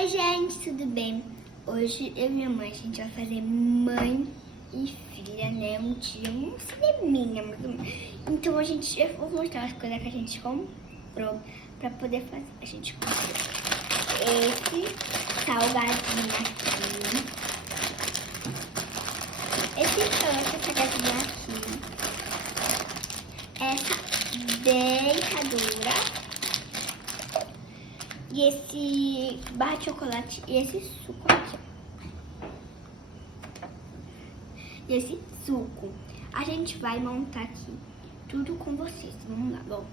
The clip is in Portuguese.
Oi gente, tudo bem? Hoje eu e minha mãe, a gente vai fazer mãe e filha, né? Um cineminha, mais ou menos. Então eu vou mostrar as coisas que a gente comprou pra poder fazer. A gente comprou esse salgadinho aqui. Essa salgadinho aqui. Essa deitadura. E esse barra de chocolate e esse suco aqui. E esse suco. A gente vai montar aqui tudo com vocês. Vamos lá, bom.